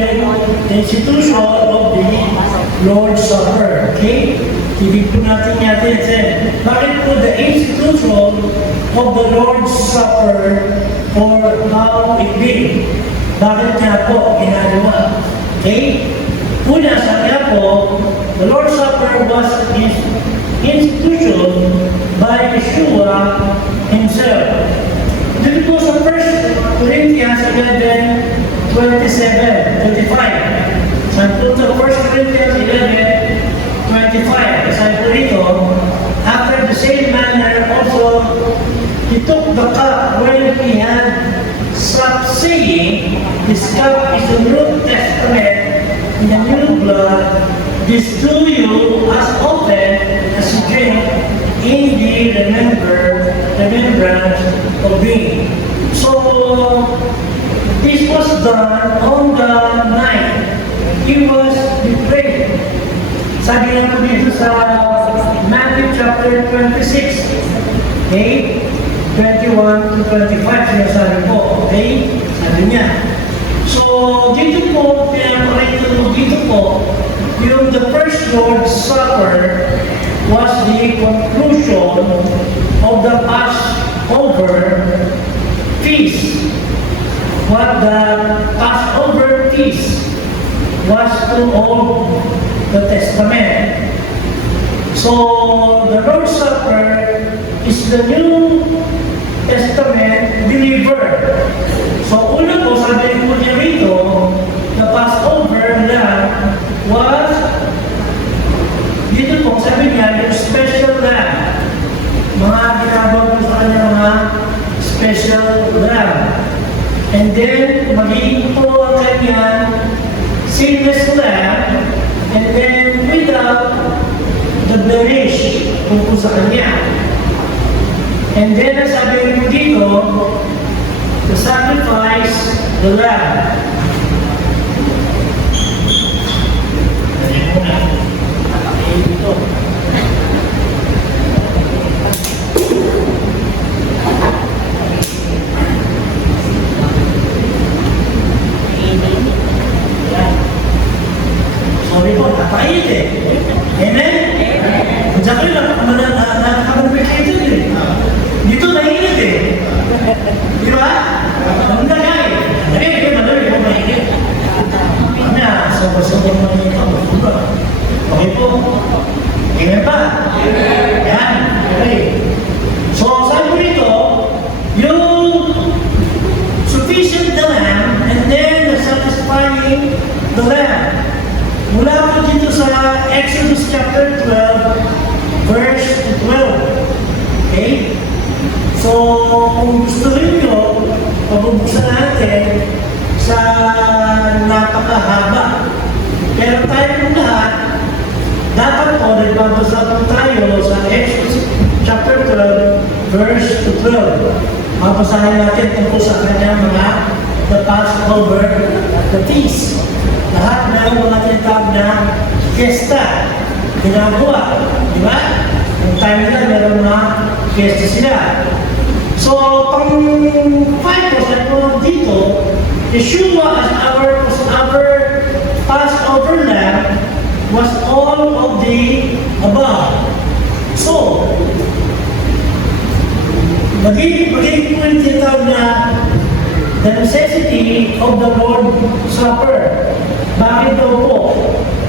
the institution of the Lord's Supper. Okay? Ibig po natin natin. Bakit po the institution of the Lord's Supper or how it be? Bakit nga po ginagawa? Okay? Una, sabi nga po, the Lord's Supper was institution by Yeshua Himself. Dito po sa 1 Corinthians 11:27, 25. Sabi po sa 1 Corinthians 11:25, sabi po rito, after the same manner also, He took the cup when He had supped, saying, this cup is the New Testament in the new blood. This do you as often as you drink in the remembrance of me. So, this was done on the night He was betrayed. Sabi nga po dito sa Matthew chapter 26, okay? 21 to 25, sinasabi po, okay? Sabi niya. So, dito po, dito po, yung the first Lord's Supper was the conclusion of the Passover feast. What the Passover feast was to Old the Testament. So, the Lord's Supper is the New Testament delivered. So, una po, sabi po niya rito, the Passover lamb was, dito po, sabi niya, yung special lamb. Mga ginagawa po sa kanya mga special lamb. And then, magiging po ang kanya sinless lamb, and then without the blemish kung po sa kanya. And then, ang sabi rin po dito, to sacrifice the lamb. Ayan po na. Nakakain ito. Sorry po, nakakain eh. Amen? Diyan kayo, nakakabalbik kayo dito eh. Dito nainit eh. Di ba? Ang nagay. Hindi, madali po mainit. Kanya, sobrang mainit ako. Okay po. Amen ba? Yan. Okay. So, sabi ko rito, yung sufficient the lamb and then the satisfying the lamb. Mula po dito sa Exodus chapter 12, verse 12. Okay? So, kung gusto rin nyo, pabubuksan natin sa napakahaba. Pero tayo po lahat, dapat po, nagbabasa po tayo sa Exodus chapter 12, verse 12. Mabasahin natin tungkol sa kanyang mga the Passover, the feast. Lahat na mga tinatawag na fiesta, ginagawa. Di ba? Yung time nila, meron mga fiesta sila. So, pang 5 po dito, Yeshua as our Passover lamb was all of the above. So, magiging po yung tinatawag na the necessity of the Lord's Supper. Bakit daw po?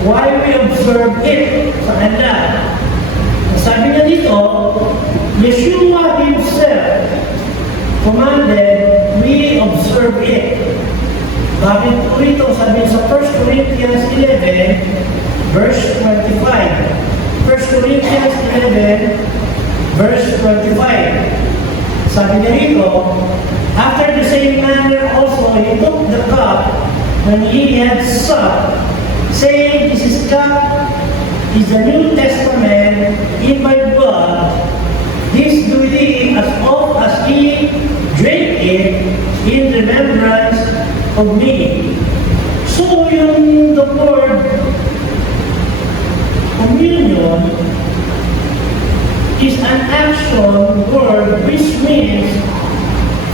Why we observe it sa kanya? Sabi niya dito, Yeshua Himself commanded we observe it. Bakit po ito? Sabi sa 1 Corinthians 11, verse 25. 1 Corinthians 11, verse 25. Sabi niya rito, after the same manner also He took the cup when He had supped, saying, this cup is the New Testament in my blood. This do ye as oft as ye drink it in remembrance of me. So yung the word communion is an action word which means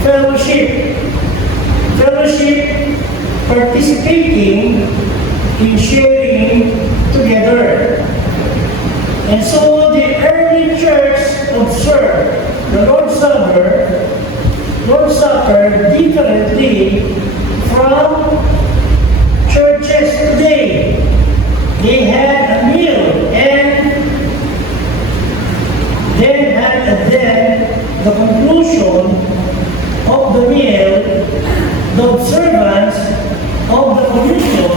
fellowship. Fellowship participating in sharing together. And so the early church observed the Lord's Supper differently from churches today. They had a meal and then at the conclusion of the meal, the observance of the communion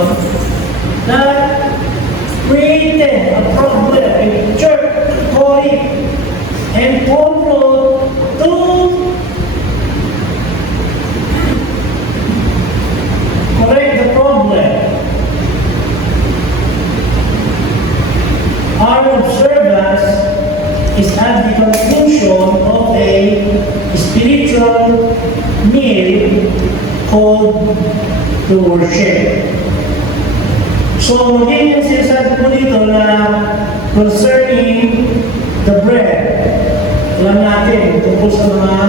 that created a problem in church Corinth, and Paul wrote to correct the problem. Our observance is at the conclusion of a spiritual meal called the worship. So, magiging yung sinasabi ko dito na concerning the bread. Alam natin tungkol sa mga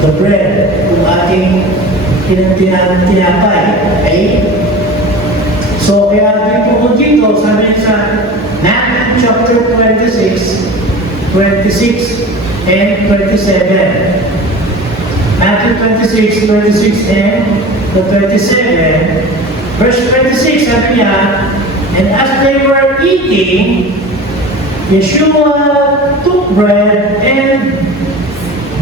the bread, yung ating tinapay. Okay? So, kaya dito dito, sabi niya sa Matthew chapter 26, and 27. Matthew 26 and the 27. Verse 26, sabi niya, and as they were eating, Yeshua took bread and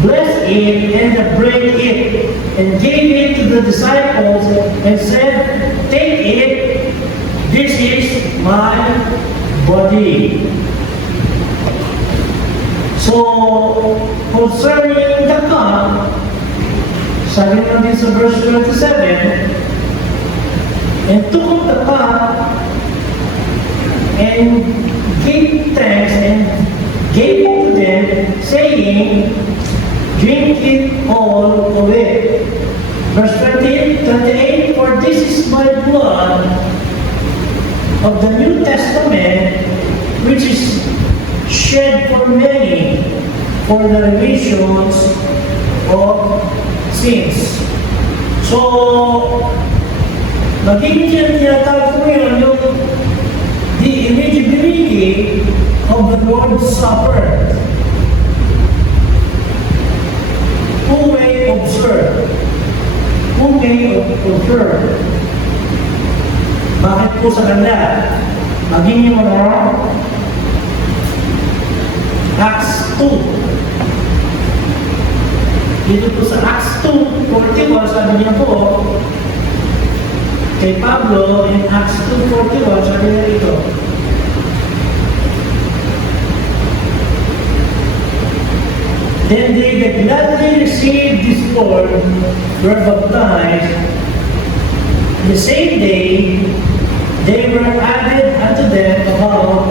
blessed it and broke it and gave it to the disciples and said, take it, this is my body. So, concerning the cup, sabi natin sa verse 27, and took the cup and gave thanks and gave it to them, saying, drink it all of it. Verse 28, for this is my blood of the New Testament, which is shed for many for the remissions of sins. So, magiging tinatawag ko yun yung the immediability of the Lord's Supper. Who may observe? Who may observe? Bakit po sa kanya? Maging yung mga Acts 2. Dito po sa Acts 2:41, sabi niya po, kay Pablo, in Acts 2:41, sabi niya ito, then they that gladly received this Lord were baptized. The same day, they were added unto them about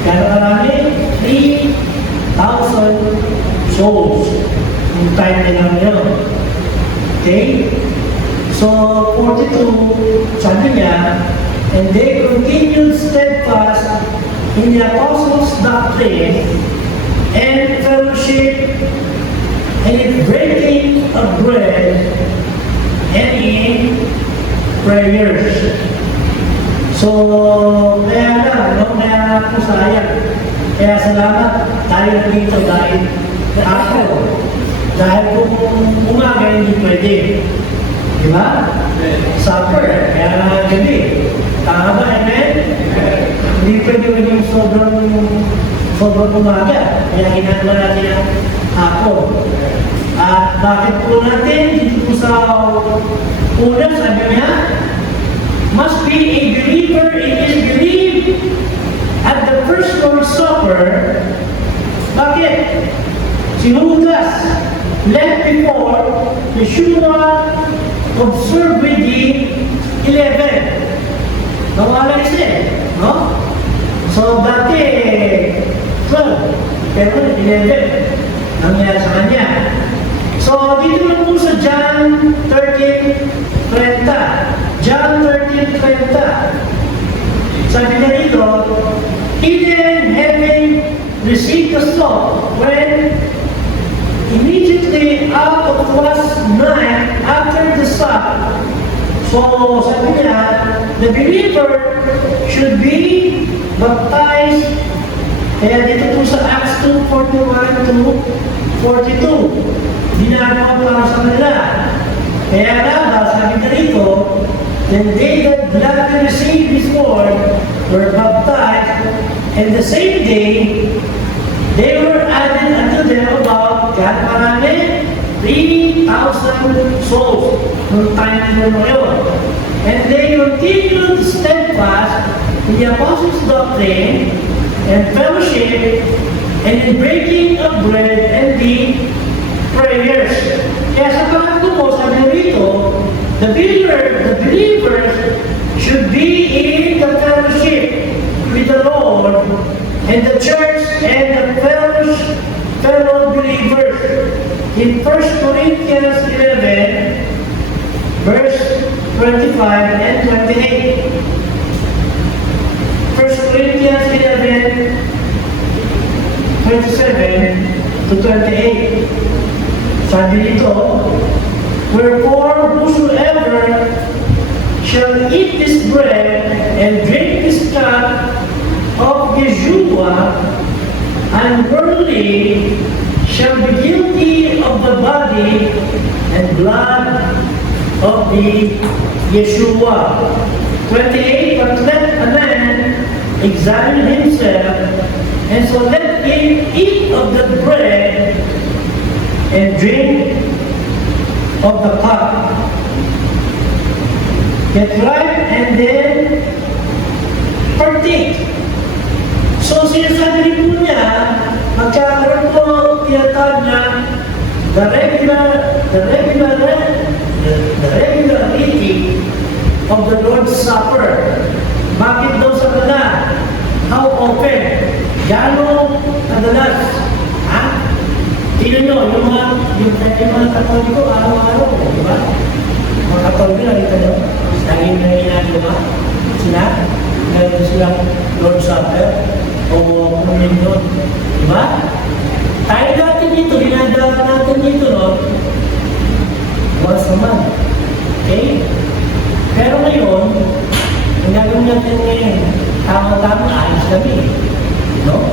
karami 3,000 souls. Yung time nila ngayon. Okay? So, 42, sabi niya, and they continued steadfast in the apostles' doctrine and fellowship and in breaking of bread and in prayers. So, kaya lang, no? Kaya po sayang. Kaya salamat tayo dito dahil ako. Dahil kung umaga hindi pwede. Di ba? Supper. Kaya nga gabi. Tama ba? Amen? Hindi pwede maging sobrang umaga. Kaya ginagawa natin ang hapon. At bakit po natin dito po sa una, sabi niya, must be a believer in his belief at the first Lord's Supper. Bakit? Si Judas left before Yeshua observed with the 11. Nawala isa no? So dati 12, pero 11 nangyari sa kanya. So dito lang po sa John 13:30. John 13:30. Sabi niya dito, he then having received the salt, when immediately immediately out of last night after the Sabbath. So, sabi niya, the believer should be baptized. Kaya dito po sa Acts 2:41 to 42, ginagawa para sa kanila. Kaya nga, sabi na rito, then they that gladly received His word were baptized, and the same day, they were added unto them about marami, 3,000 souls noong time nila ngayon. And they continued steadfast in the apostles' doctrine and fellowship and in breaking of bread and the prayers. Kaya sa pangatlo po, sabi rito, the believers should be in the fellowship with the Lord and the church and the fellow believers. In 1 Corinthians 11, verse 25 and 28. 1 Corinthians 11, 27 to 28. Sabi dito, wherefore whosoever shall eat this bread and drink this cup of Yeshua unworthily shall be guilty of the body and blood of the Yeshua. 28, but let a man examine himself, and so let him eat of the bread and drink of the cup. Get right, and then partake. So sinasabi rin po niya, magkakaroon po tinatawag na the regular eating of the Lord's Supper. Bakit daw sa kanila? How often? Gano'ng kadalas? Ha? Tingnan nyo, yung Katoliko, araw-araw, di ba? Mga Katoliko, nakita nyo? Laging na ginagawa sila, gano'n silang Lord's Supper, o kunin doon. Di ba? Tayo natin dito, ginagawa natin dito, no? Once a month. Okay? Pero ngayon, ang gagawin natin ngayon, tama-tama, ayos kami. No?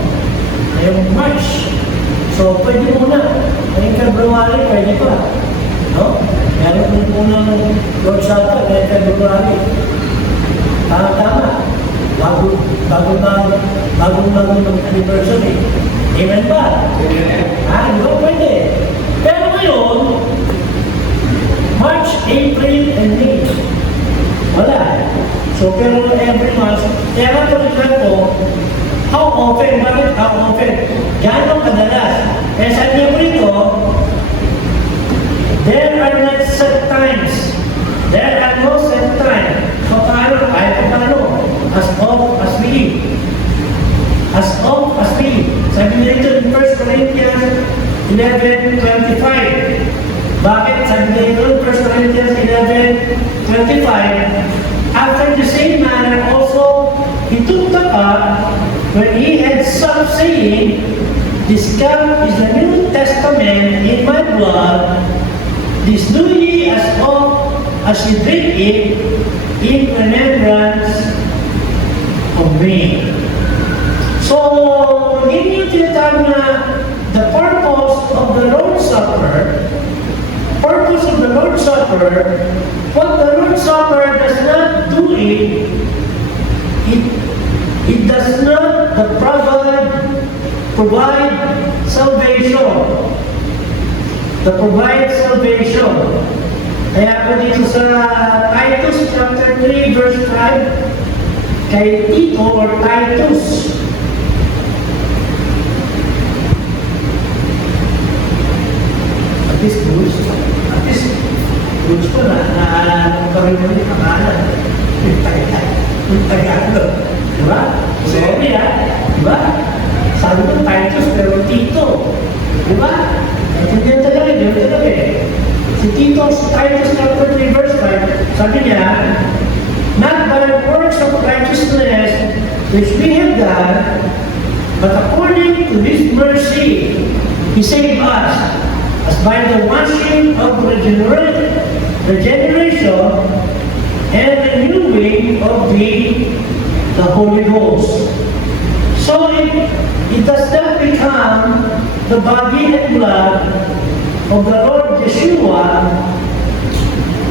Ngayong March. So, pwede muna. Ngayong February, pwede pa. No? Meron muna ng Lord Supper, ngayong February. Tama-tama. Bagong anniversary. Amen ba? Ha? Di ba pwede? Pero ngayon, March, April, and May. Wala. So, pero every month, kaya nga pagkakala ko, how often? Bakit how often? Gano'ng kadalas? Kaya sabi niya po rito, there are not set times. There are no set time. So, paano? Kahit paano? As oft as we live. As oft as we live. Sabi niya rito in 1 Corinthians 11:25. Bakit? Sabi niya ito, 1 Corinthians 11:25, after the same manner also, he took the cup when he had supped, saying, this cup is the New Testament in my blood. This do ye as oft as ye drink it in remembrance of me. So, hindi yung tinatawag na the purpose of the Lord's Supper. Purpose of the Lord's Supper, what the Lord's Supper does not do it does not provide salvation. The provide salvation. Kaya po dito sa Titus chapter 3 verse 5, kay Tito or Titus, at least goods ko na nagkaroon mo yung pangalan. Yung Tagalog. Diba? Sorry diba? Sabi ko Titus pero Tito. Diba? Natindihan talaga, diba talaga Si Tito, Titus chapter 3 verse 5, sabi niya, not by the works of righteousness which we have done, but according to His mercy, He saved us as by the washing of regeneration and renewing of the Holy Ghost. So it does not become the body and blood of the Lord Yeshua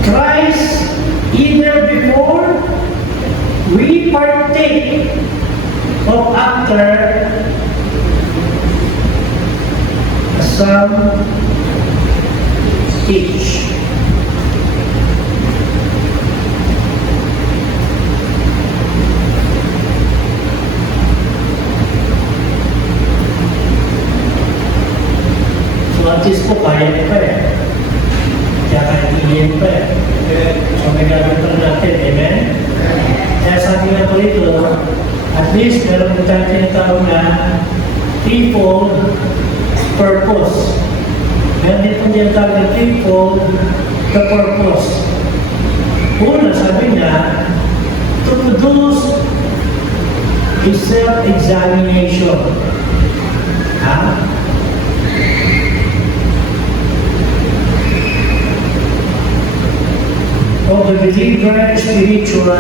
Christ either before we partake or after, as some teach. So at least po kaya pa eh. Kaya kahit pa eh. So may gagawin pa natin, amen? Kaya sabi nga po ito, at least meron po tayong tinatawag na threefold purpose. Meron din po tinatawag na threefold the purpose. Una, sabi niya, to produce a self-examination. Ha? Of the believer's spiritual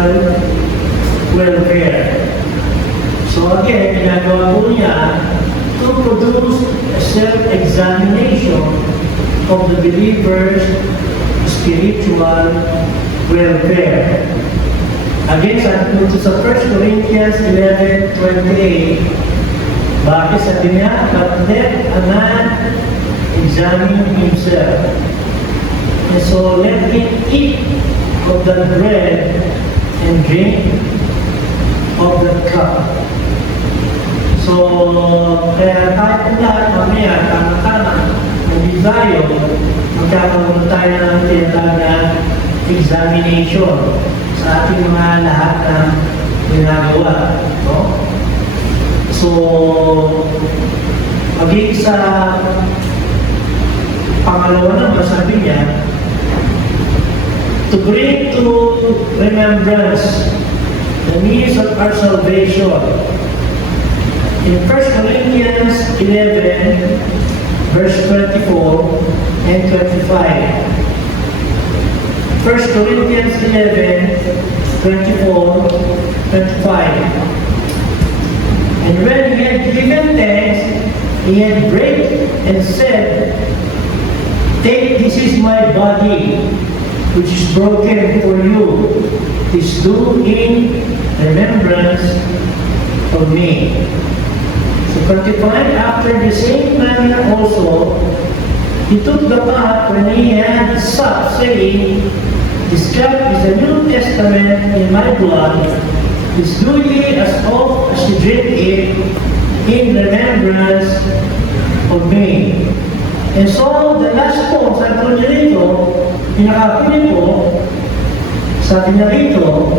welfare. So again, ginagawa po niya to produce a self-examination of the believer's spiritual welfare. Again, sabi po ito sa 1 Corinthians 11:28, bakit sabi niya, but let a man examine himself. And so let him eat of the bread and drink of the cup. So, kaya tayo po lahat mamaya, tama-tama, hindi tayo, magkakaroon tayo ng tinatawag na examination sa ating mga lahat na ginagawa. No? So, maging sa pangalawa naman, sabi niya, to bring to remembrance the needs of our salvation. In 1 Corinthians 11, verse 24 and 25. 1 Corinthians 11, 24, 25. And when he had given thanks, he had break and said, take, this is my body, which is broken for you. This do in remembrance of me. So 25, after the same manner also, he took the cup when he had supped, saying, this cup is the New Testament in my blood. This do ye as oft as you drink it in remembrance of me. And so, the last po, sabi ko niya rito, pinakapili po, sabi niya rito,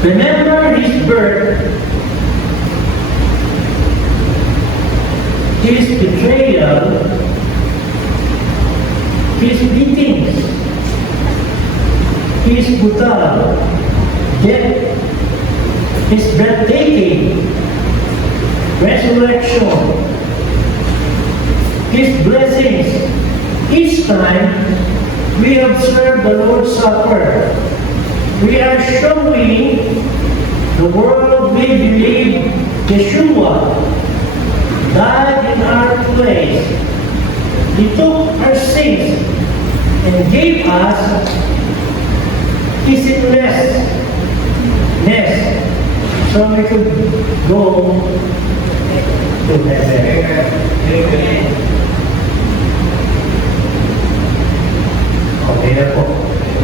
remember his birth, his betrayal, his beatings, his brutal death, his breathtaking resurrection, his blessings. Each time we observe the Lord's Supper, we are showing the world we believe Yeshua died in our place. He took our sins and gave us his sinlessness, so we could go to heaven. Okay na po.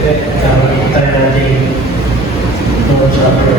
Tama tayo natin Lord's Supper.